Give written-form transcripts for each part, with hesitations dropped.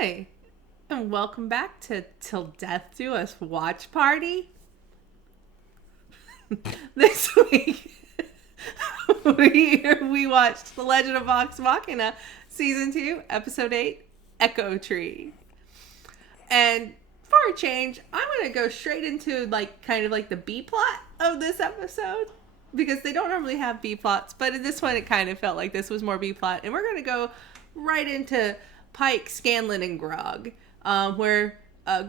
Hi, and welcome back to Till Death Do Us Watch Party. This week, we watched The Legend of Vox Machina, Season 2, Episode 8, Echo Tree. And for a change, I'm going to go straight into kind of the B plot of this episode. Because they don't normally have B plots, but in this one it kind of felt like this was more B plot. And we're going to go right into Pike, Scanlan, and Grog, where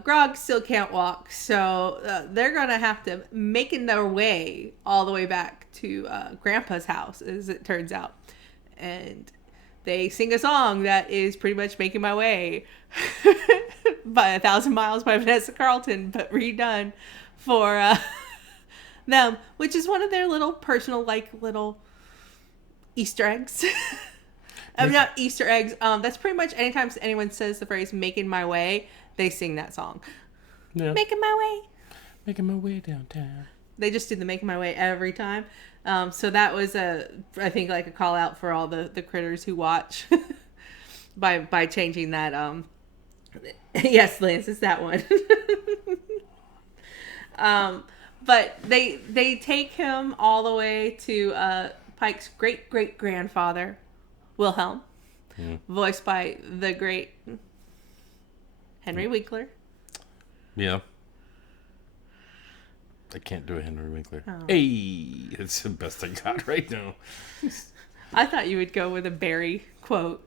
Grog still can't walk. So they're going to have to making their way all the way back to Grandpa's house, as it turns out. And they sing a song that is pretty much Making My Way by 1,000 Miles by Vanessa Carlton, but redone for... them, which is one of their little personal, little Easter eggs. Not Easter eggs. That's pretty much anytime anyone says the phrase "making my way," they sing that song. Yeah. Making my way. Making my way downtown. They just do the "making my way" every time. So that was I think a call out for all the critters who watch by changing that. Yes, Lance, it's that one. But they take him all the way to Pike's great-great-grandfather, Wilhelm, voiced by the great Henry Winkler. Yeah. I can't do a Henry Winkler. Oh. Hey, it's the best I got right now. I thought you would go with a Barry quote.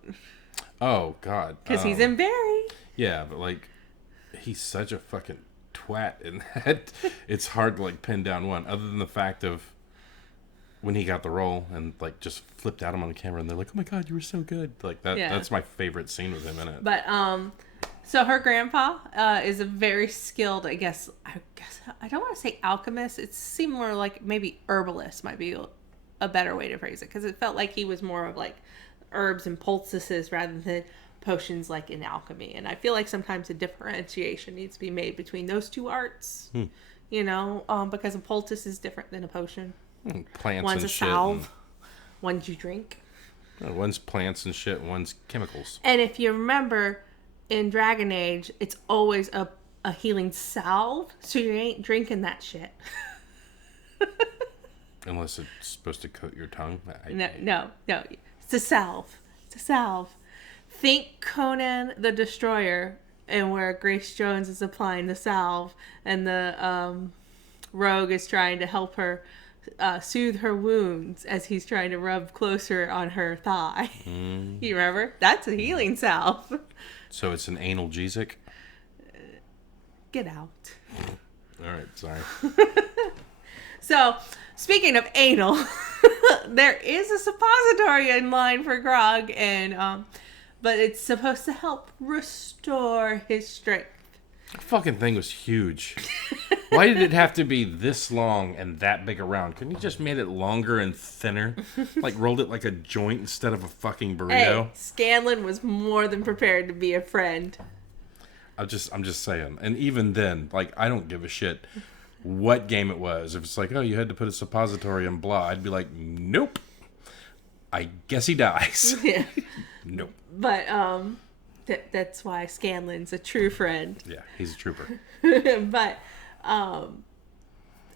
Oh, God. Because he's in Barry. Yeah, but he's such a fucking... twat in that it's hard to pin down one, other than the fact of when he got the role and just flipped at him on the camera and they're like, oh my God, you were so good. That's my favorite scene with him in it. But so her grandpa is a very skilled, I guess I don't want to say alchemist. It seemed more maybe herbalist might be a better way to phrase it, because it felt like he was more of herbs and poultices rather than potions in alchemy. And I feel like sometimes a differentiation needs to be made between those two arts, because a poultice is different than a potion. Plants one's and a salve, one's you drink. One's plants and shit, one's chemicals. And if you remember, in Dragon Age, it's always a healing salve, so you ain't drinking that shit. Unless it's supposed to coat your tongue. No. It's a salve. Think Conan the Destroyer, and where Grace Jones is applying the salve, and the rogue is trying to help her soothe her wounds as he's trying to rub closer on her thigh. You remember? That's a healing salve. So it's an analgesic? Get out. All right, sorry. So, speaking of anal, there is a suppository in line for Grog, and but it's supposed to help restore his strength. The fucking thing was huge. Why did it have to be this long and that big around? Couldn't you just made it longer and thinner? Rolled it like a joint instead of a fucking burrito? Hey, Scanlan was more than prepared to be a friend. I'm just saying. And even then, I don't give a shit what game it was. If it's oh, you had to put a suppository in blah, I'd be like, nope. I guess he dies. Yeah. Nope. But that's why Scanlan's a true friend. Yeah, he's a trooper. But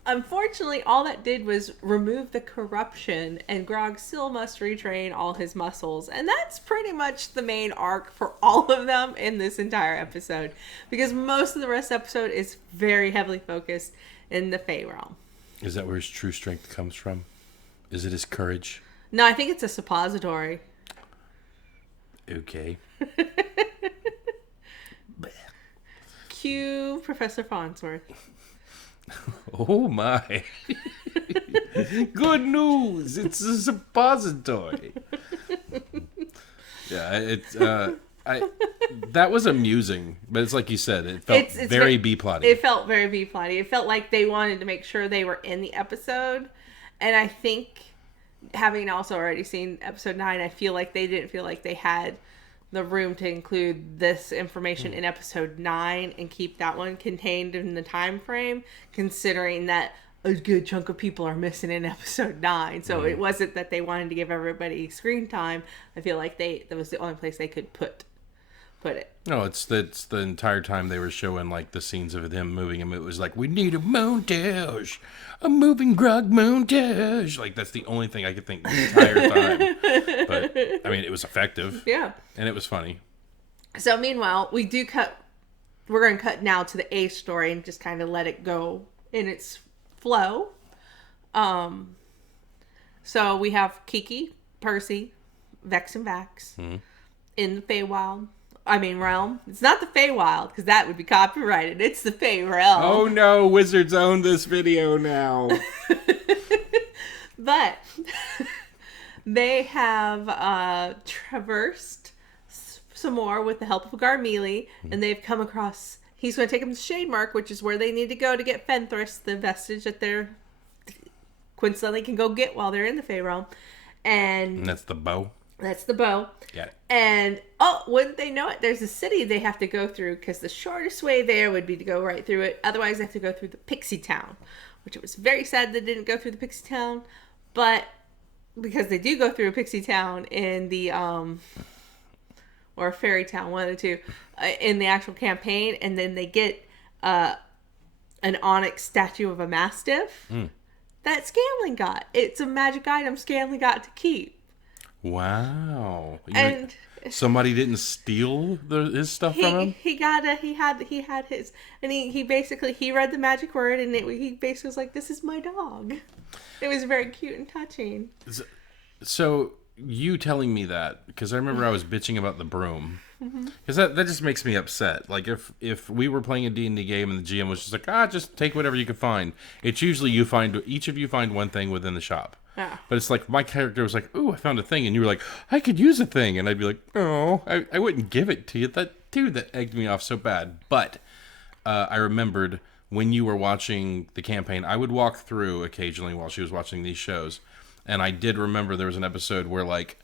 unfortunately, all that did was remove the corruption, and Grog still must retrain all his muscles. And that's pretty much the main arc for all of them in this entire episode, because most of the rest of the episode is very heavily focused in the Fey Realm. Is that where his true strength comes from? Is it his courage? No, I think it's a suppository. Okay. Cue Professor Farnsworth. Oh my. Good news. It's a suppository. Yeah, it's that was amusing, but it's like you said, it felt very B-plotty. It felt very B-plotty. It felt like they wanted to make sure they were in the episode. And I think, having also already seen episode 9, I feel like they didn't feel like they had the room to include this information in episode 9 and keep that one contained in the time frame, considering that a good chunk of people are missing in episode 9. So it wasn't that they wanted to give everybody screen time. I feel like that was the only place they could put it. No, it's the entire time they were showing like the scenes of him moving him. It was like, we need a montage, a moving grog montage. Like that's the only thing I could think the entire time. But I mean, it was effective. Yeah. And it was funny. So meanwhile, we're going to cut now to the A story and just kind of let it go in its flow. So we have Kiki, Percy, Vex and Vax in the Realm. It's not the Feywild, because that would be copyrighted. It's the Fey Realm. Oh no, Wizards own this video now. But they have traversed some more with the help of Garmelie, and they've come across... He's going to take them to Shademark, which is where they need to go to get Fenthras, the vestige that they're coincidentally can go get while they're in the Fey Realm. And that's the bow. That's the bow. Yeah. And, wouldn't they know it? There's a city they have to go through, because the shortest way there would be to go right through it. Otherwise, they have to go through the Pixie Town, which it was very sad they didn't go through the Pixie Town. But, because they do go through a Pixie Town in the, or a Fairy Town, one of the two, in the actual campaign. And then they get an onyx statue of a Mastiff that Scanlan got. It's a magic item Scanlan got to keep. Wow. And somebody didn't steal his stuff from him? He had his, and he basically, he read the magic word, and he basically was like, this is my dog. It was very cute and touching. So you telling me that, because I remember I was bitching about the broom, because that just makes me upset. Like if we were playing a D&D game and the GM was just like, just take whatever you can find. It's usually each of you find one thing within the shop. Yeah. But it's like my character was like, ooh, I found a thing, and you were like, I could use a thing, and I'd be like, oh, I wouldn't give it to you. That egged me off so bad. But I remembered when you were watching the campaign, I would walk through occasionally while she was watching these shows, and I did remember there was an episode where like,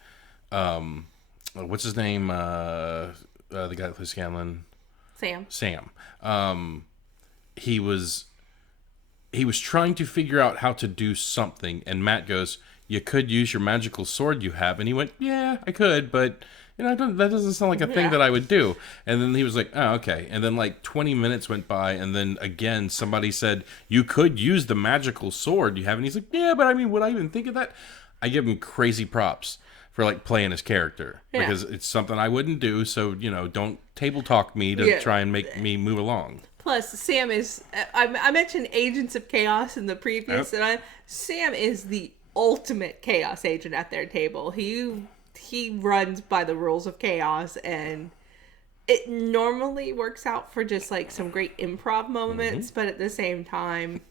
what's his name? The guy that plays Scanlan. Sam. He was trying to figure out how to do something, and Matt goes, you could use your magical sword you have. And he went, yeah, I could, but that doesn't sound like a thing that I would do. And then he was like, oh, okay. And then like 20 minutes went by, and then again, somebody said, you could use the magical sword you have. And he's like, yeah, but I mean, would I even think of that? I give him crazy props for like playing his character, because it's something I wouldn't do. So, don't table talk me to try and make me move along. Plus, Sam is... I mentioned Agents of Chaos in the previous, and Sam is the ultimate chaos agent at their table. He runs by the rules of chaos, and it normally works out for just like some great improv moments, but at the same time,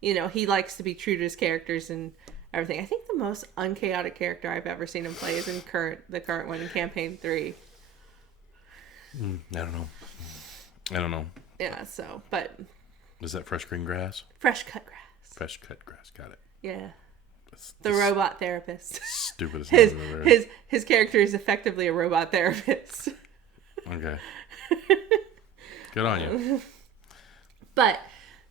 he likes to be true to his characters and everything. I think the most unchaotic character I've ever seen him play is in the current one in Campaign 3. I don't know. Yeah, so, but... Is that fresh green grass? Fresh cut grass. Fresh cut grass, got it. Yeah. The robot therapist. Stupidest name I've ever heard. His character is effectively a robot therapist. Okay. Good on you. But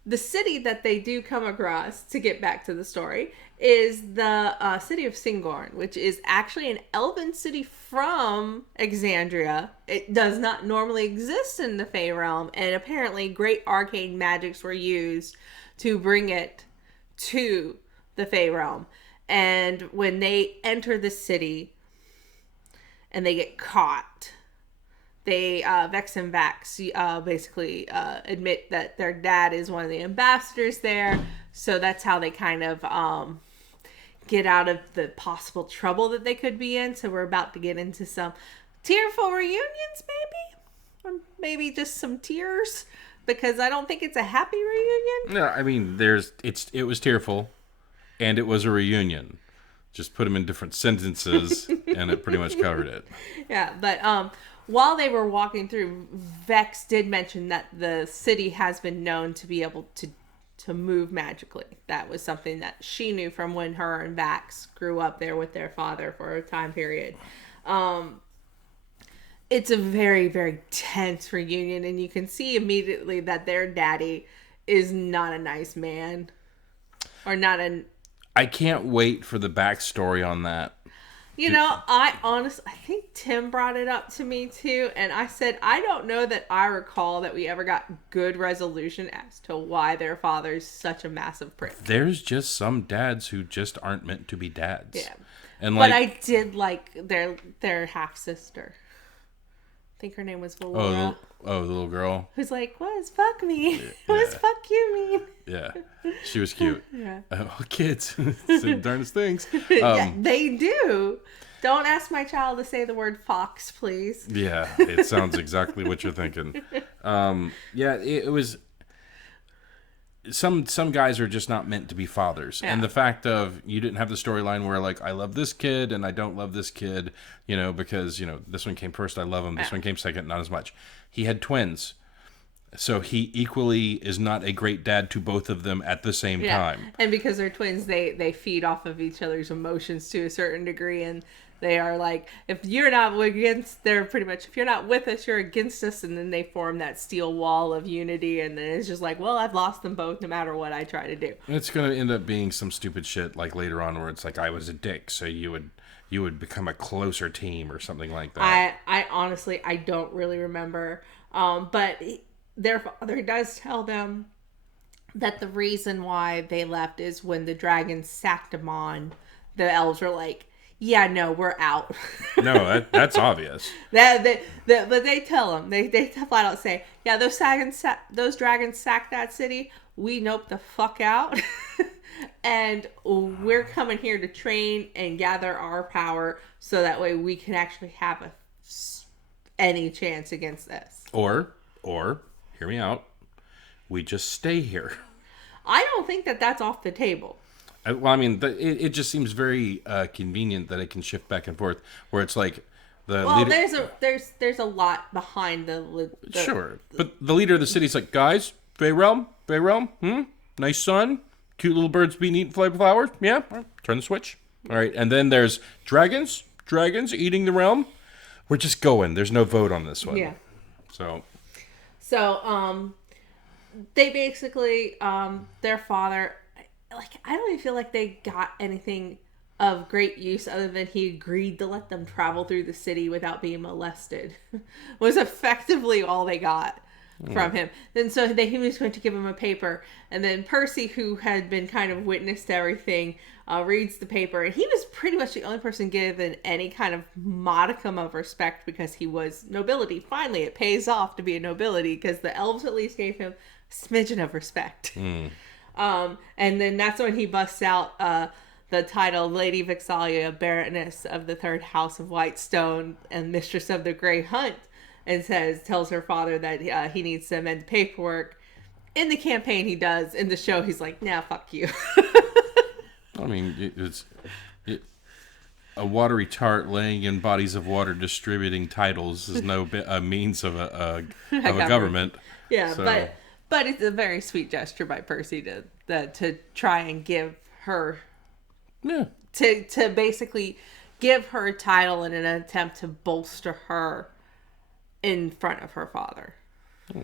the city that they do come across, to get back to the story, is the city of Singorn, which is actually an elven city from Exandria. It does not normally exist in the Fey Realm, and apparently great arcane magics were used to bring it to the Fey Realm. And when they enter the city and they get caught, they, Vex and Vax, basically admit that their dad is one of the ambassadors there. So that's how they kind of get out of the possible trouble that they could be in. So we're about to get into some tearful reunions, maybe? Or maybe just some tears, because I don't think it's a happy reunion. No, I mean, it was tearful, and it was a reunion. Just put them in different sentences, and it pretty much covered it. Yeah, but while they were walking through, Vex did mention that the city has been known to be able to move magically. That was something that she knew from when her and Vax grew up there with their father for a time period. It's a very, very tense reunion, and you can see immediately that their daddy is not a nice man. Or not a... I can't wait for the backstory on that. You know, I think Tim brought it up to me too, and I said, I don't know that I recall that we ever got good resolution as to why their father's such a massive prick. There's just some dads who just aren't meant to be dads. Yeah. And But like, I did like their half sister. I think her name was Valora. the little girl. Who's like, what does fuck me? What does fuck you mean? Yeah, she was cute. Yeah. Kids, so darndest things. Yeah, they do. Don't ask my child to say the word fox, please. Yeah, it sounds exactly what you're thinking. Yeah, it was. Some guys are just not meant to be fathers, and the fact of you didn't have the storyline where like I love this kid and I don't love this kid, because this one came first, I love him. This one came second, not as much. He had twins, so he equally is not a great dad to both of them at the same time. And because they're twins, they feed off of each other's emotions to a certain degree, and they are like, if you're not against, they're pretty much, if you're not with us, you're against us, and then they form that steel wall of unity, and then it's just like, well, I've lost them both no matter what I try to do. It's going to end up being some stupid shit like later on where it's like, I was a dick, so you would become a closer team or something like that. I honestly, I don't really remember, but their father does tell them that the reason why they left is when the dragons sacked them on, the elves were like, yeah, no, we're out. No, that's obvious. But they tell them, they flat out say, yeah, those dragons sacked that city. We nope the fuck out. And we're coming here to train and gather our power so that way we can actually have any chance against this. Or, hear me out, we just stay here. I don't think that that's off the table. Well, I mean, it just seems very convenient that it can shift back and forth, where it's like there's a lot behind the sure, but the leader of the city's like, guys, Fey Realm, nice sun, cute little birds being eating flowers, yeah, turn the switch, all right, and then there's dragons eating the realm. We're just going. There's no vote on this one. Yeah. So, they basically their father. Like, I don't even feel like they got anything of great use other than he agreed to let them travel through the city without being molested. Was effectively all they got from him. Then so he was going to give him a paper, and then Percy, who had been kind of witness to everything, reads the paper, and he was pretty much the only person given any kind of modicum of respect because he was nobility. Finally, it pays off to be a nobility because the elves at least gave him a smidgen of respect. And then that's when he busts out the title Lady Vexalia, Baroness of the Third House of Whitestone and Mistress of the Grey Hunt, and tells her father that he needs to amend paperwork. In the campaign, he does. In the show, he's like, nah, fuck you. I mean, it's a watery tart laying in bodies of water distributing titles is no means of a government. Yeah, so. But it's a very sweet gesture by Percy to try and give her, to basically give her a title in an attempt to bolster her in front of her father.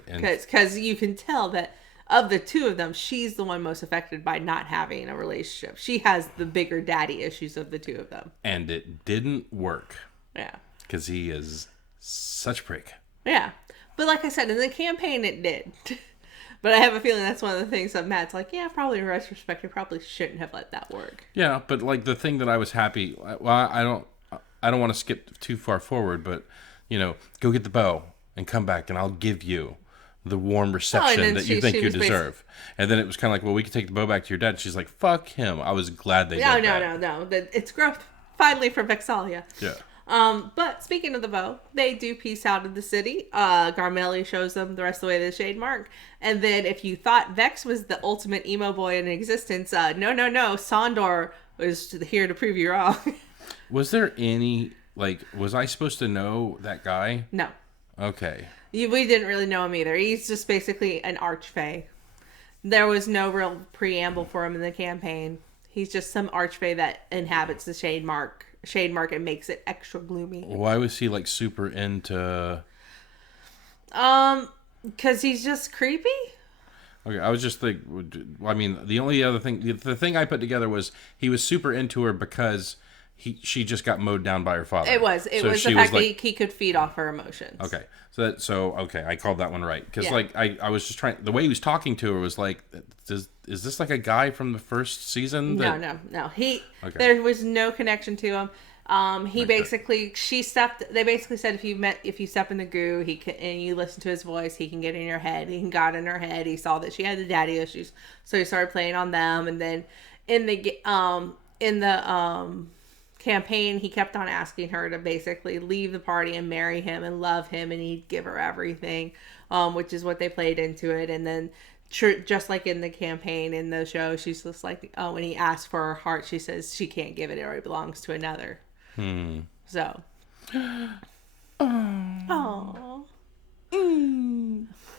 Because you can tell that of the two of them, she's the one most affected by not having a relationship. She has the bigger daddy issues of the two of them. And it didn't work. Yeah. Because he is such a prick. Yeah. But like I said, in the campaign, it did. But I have a feeling that's one of the things that Matt's like, yeah, probably in retrospect, you probably shouldn't have let that work. Yeah, but like the thing that I was happy, well, I don't want to skip too far forward, but go get the bow and come back, and I'll give you the warm reception that you think you deserve. And then it was kind of like, well, we can take the bow back to your dad. And she's like, fuck him. I was glad they did that. No. It's growth finally for Vexalia. Yeah. But speaking of the bow, they do peace out of the city. Garmelli shows them the rest of the way to the Shade Mark. And then if you thought Vex was the ultimate emo boy in existence, no. Sondor was here to prove you wrong. Was there any, was I supposed to know that guy? No. Okay. We didn't really know him either. He's just basically an archfey. There was no real preamble for him in the campaign. He's just some archfey that inhabits the Shade Mark and makes it extra gloomy. Why was he super into? Because he's just creepy. Okay, I was just thinking. I mean, the only other thing, the thing I put together was he was super into her because she just got mowed down by her father. It was the fact that he could feed off her emotions. Okay. Okay, I called that one right. Because, I was just trying... The way he was talking to her was like, is this like a guy from the first season? No. There was no connection to him. They basically said if you step in the goo, and you listen to his voice, he can get in your head. He got in her head. He saw that she had the daddy issues, so he started playing on them. And then in the campaign, he kept on asking her to basically leave the party and marry him and love him, and he'd give her everything, which is what they played into it. And then just like in the campaign in the show, she's just like, when he asks for her heart, she says she can't give it or it belongs to another. So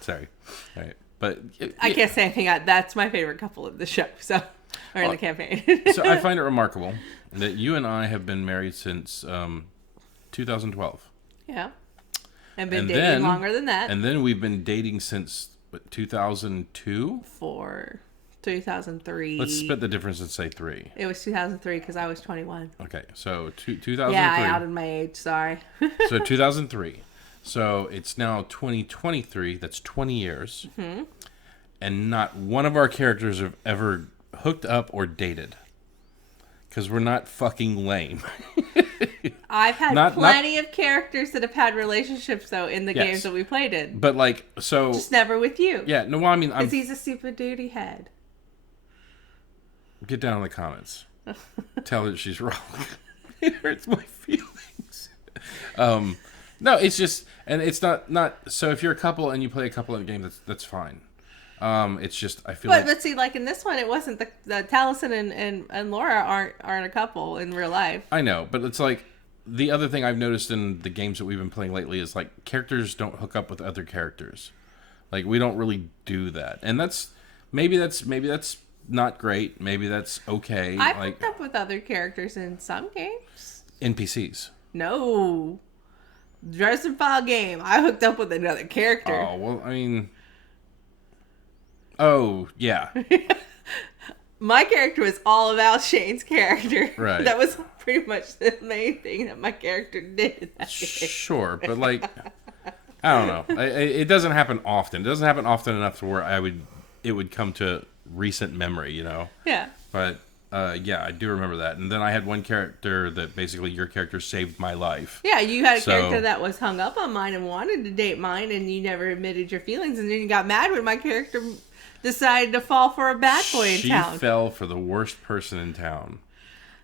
Sorry. All right. But I can't say anything. That's my favorite couple of the show, or in the campaign. So I find it remarkable that you and I have been married since 2012. Yeah. And dating longer than that. And then we've been dating since 2002? 2003. Let's split the difference and say 3. It was 2003 because I was 21. Okay, so 2003. Yeah, I outed my age. Sorry. So 2003. So it's now 2023. That's 20 years. Mm-hmm. And not one of our characters have ever hooked up or dated. Because we're not fucking lame. I've had plenty of characters that have had relationships, though, in the games that we played in. But, so... Just never with you. Yeah, no, well, I mean... Because he's a super duty head. Get down in the comments. Tell her that she's wrong. It hurts my feelings. No, it's just... And it's not... So if you're a couple and you play a couple of games, that's fine. It's just I feel but see, like in this one, it wasn't the Taliesin and Laura aren't a couple in real life. I know, but it's like the other thing I've noticed in the games that we've been playing lately is like characters don't hook up with other characters. Like we don't really do that, and maybe that's not great. Maybe that's okay. I've hooked up with other characters in some games. NPCs. No, Dresden File game. I hooked up with another character. Oh well, I mean. Oh, yeah. My character was all about Shane's character. Right. That was pretty much the main thing that my character did in that game. Sure, but I don't know. It doesn't happen often. It doesn't happen often enough to where it would come to recent memory, you know? Yeah. But, yeah, I do remember that. And then I had one character that basically your character saved my life. Yeah, you had a character that was hung up on mine and wanted to date mine, and you never admitted your feelings, and then you got mad when my character decided to fall for a bad boy in town. She fell for the worst person in town.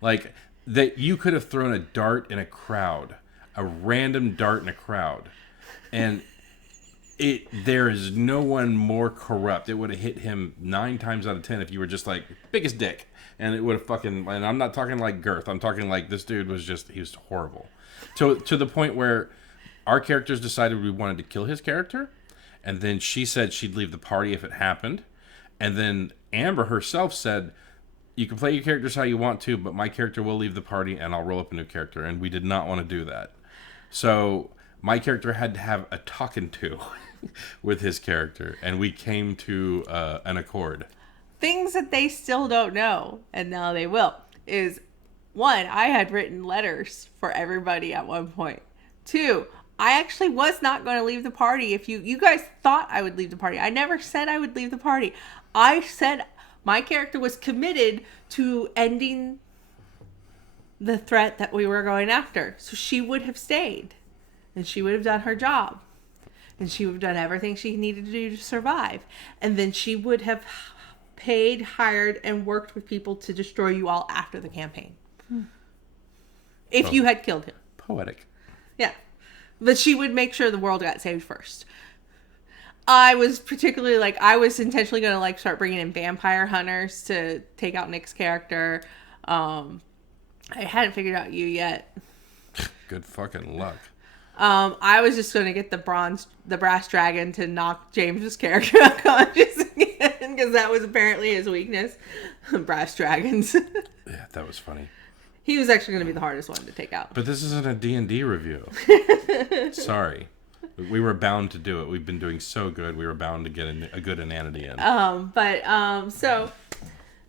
Like, that you could have thrown a dart in a crowd. A random dart in a crowd. And there is no one more corrupt. It would have hit him 9 times out of 10 if you were just like, biggest dick. And it would have fucking... And I'm not talking like girth. I'm talking like this dude was just... He was horrible. To the point where our characters decided we wanted to kill his character. And then she said she'd leave the party if it happened. And then Amber herself said, you can play your characters how you want to, but my character will leave the party and I'll roll up a new character. And we did not want to do that. So my character had to have a talking to with his character. And we came to an accord. Things that they still don't know, and now they will, is 1, I had written letters for everybody at one point. 2, I actually was not going to leave the party. If you guys thought I would leave the party. I never said I would leave the party. I said my character was committed to ending the threat that we were going after. So she would have stayed. And she would have done her job. And she would have done everything she needed to do to survive. And then she would have paid, hired, and worked with people to destroy you all after the campaign. If you had killed him. Poetic. Yeah. But she would make sure the world got saved first. I was particularly I was intentionally going to start bringing in vampire hunters to take out Nick's character. I hadn't figured out you yet. Good fucking luck. I was just going to get the brass dragon to knock James's character unconscious again, because that was apparently his weakness. Brass dragons. Yeah, that was funny. He was actually going to be the hardest one to take out. But this isn't a D&D review. Sorry. We were bound to do it. We've been doing so good. We were bound to get a good inanity in. So,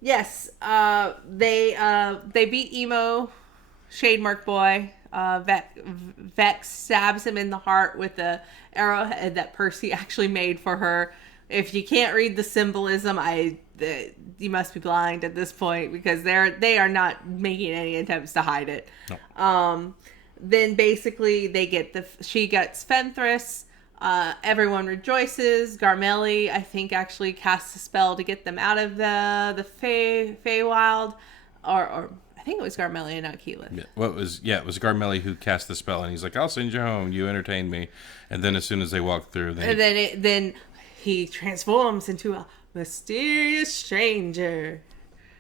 yes. They beat Emo Shademark Boy. Vex stabs him in the heart with the arrowhead that Percy actually made for her. If you can't read the symbolism, you must be blind at this point, because they are not making any attempts to hide it. No. Then basically she gets Fenthras. Everyone rejoices. Garmelli, I think, actually casts a spell to get them out of the Feywild, or I think it was Garmelli and not Keyleth. Yeah, it was Garmelli who cast the spell, and he's like, "I'll send you home. You entertain me." And then as soon as they walk through, then he transforms into a mysterious stranger.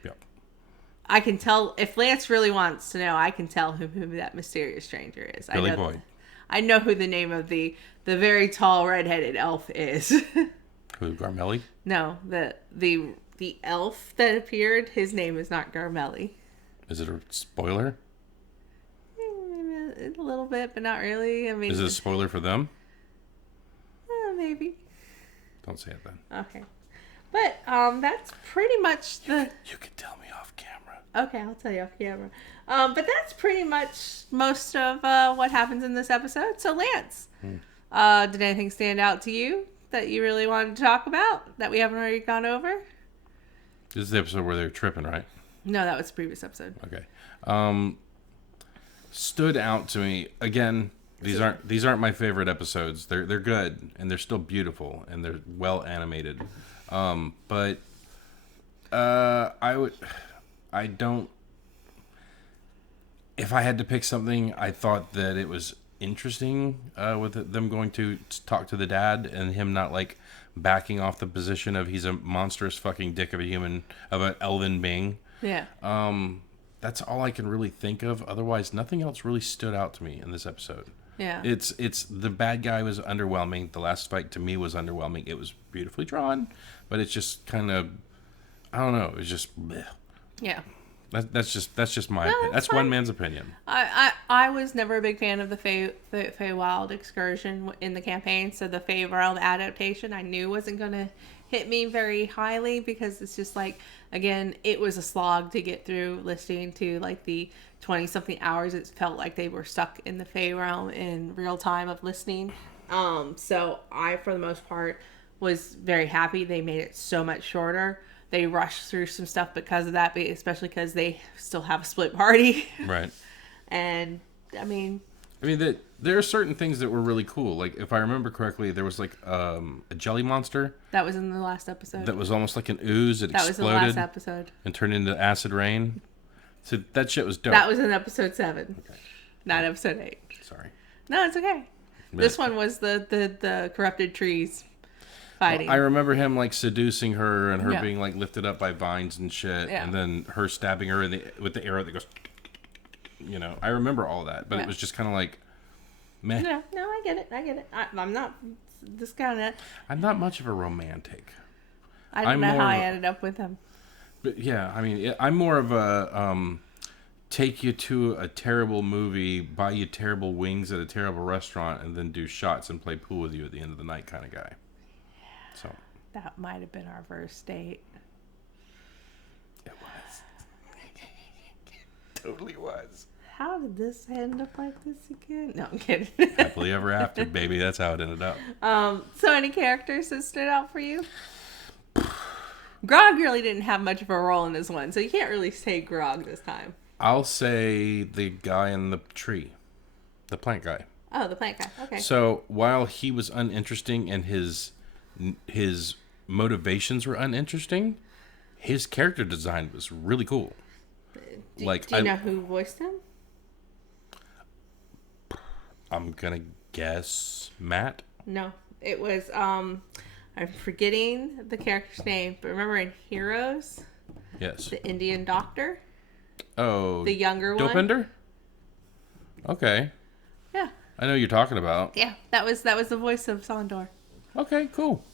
Yep. I can tell, if Lance really wants to know, I can tell him who that mysterious stranger is. Billy Boyd. I know who the name of the very tall redheaded elf is. Who, Garmelli? No, the elf that appeared, his name is not Garmelli. Is it a spoiler? A little bit, but not really. I mean, is it a spoiler for them? Maybe. Don't say it then. Okay, but that's pretty much You could tell me off camera. Okay, I'll tell you off camera. But that's pretty much most of what happens in this episode. So, Lance, did anything stand out to you that you really wanted to talk about that we haven't already gone over? This is the episode where they're tripping, right? No, that was the previous episode. Okay. Stood out to me again. These aren't my favorite episodes. They're good, and they're still beautiful, and they're well animated. But I don't. If I had to pick something, I thought that it was interesting with them going to talk to the dad and him not like backing off the position of he's a monstrous fucking dick of an elven being. Yeah. That's all I can really think of. Otherwise, nothing else really stood out to me in this episode. Yeah. It's the bad guy was underwhelming. The last fight to me was underwhelming. It was beautifully drawn, but it's just kind of, I don't know. It's just, bleh. Yeah. That's just my opinion. That's one man's opinion. I was never a big fan of the Feywild excursion in the campaign, so the Fey Realm adaptation I knew wasn't going to hit me very highly, because it's just like, again, it was a slog to get through listening to like the 20-something hours. It felt like they were stuck in the Fey Realm in real time of listening. So I, for the most part, was very happy they made it so much shorter. They rushed through some stuff because of that, especially because they still have a split party. Right. And, I mean, there are certain things that were really cool. Like, if I remember correctly, there was like a jelly monster. That was in the last episode. That was almost like an ooze. That exploded. Was in the last episode. And turned into acid rain. So that shit was dope. That was in episode 7. Okay. Not episode 8. Sorry. No, it's okay. But this one was the corrupted trees. Fighting. Well, I remember him like seducing her and her being like lifted up by vines and shit, and then her stabbing her with the arrow that goes, I remember all that, but it was just kind of like, meh. No, I get it. I'm not discounting it. I'm not much of a romantic. I don't know how I ended up with him. But yeah, I mean, I'm more of a take you to a terrible movie, buy you terrible wings at a terrible restaurant, and then do shots and play pool with you at the end of the night kind of guy. So that might have been our first date. It was. Totally was. How did this end up like this again? No, I'm kidding. Happily ever after, baby. That's how it ended up. So any characters that stood out for you? Grog really didn't have much of a role in this one, so you can't really say Grog this time. I'll say the guy in the tree. The plant guy. Oh, the plant guy. Okay. So while he was uninteresting and his motivations were uninteresting, his character design was really cool. Do you know who voiced him? I'm gonna guess Matt. No, it was I'm forgetting the character's name, but remember in Heroes? Yes. The Indian doctor? Oh, the younger one? Dopender? Okay. Yeah. I know who you're talking about. Yeah, that was the voice of Sondor. Okay, cool.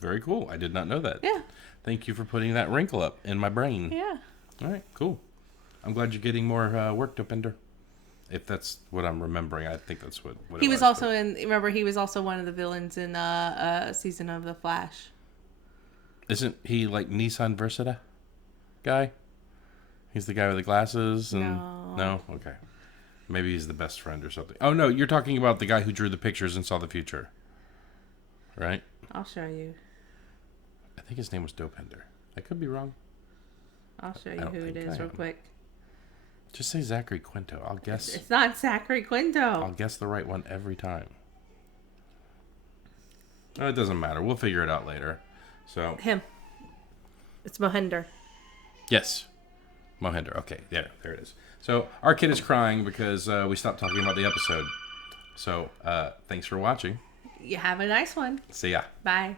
Very cool. I did not know that. Yeah. Thank you for putting that wrinkle up in my brain. Yeah. All right, cool. I'm glad you're getting more work, Dopender. If that's what I'm remembering, I think that's what he was also in. Remember, he was also one of the villains in a season of The Flash. Isn't he like Nissan Versada guy? He's the guy with the glasses and no? Okay. Maybe he's the best friend or something. Oh no, you're talking about the guy who drew the pictures and saw the future. Right? I'll show you. I think his name was Dopender. I could be wrong. I'll show you who it is real quick. Just say Zachary Quinto. I'll guess. It's not Zachary Quinto. I'll guess the right one every time. Oh, it doesn't matter. We'll figure it out later. So him. It's Mohinder. Yes. Mohinder. Okay, there it is. So our kid is crying because we stopped talking about the episode. So thanks for watching. You have a nice one. See ya. Bye.